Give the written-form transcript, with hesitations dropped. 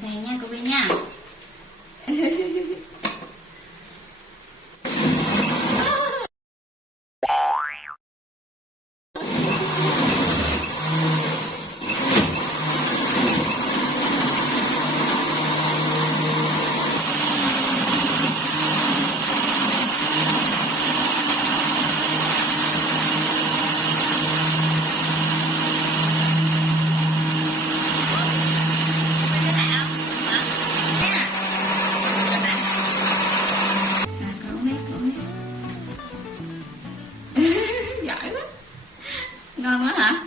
xoay nha cô Vy nha. Giỏi quá. Ngon quá hả?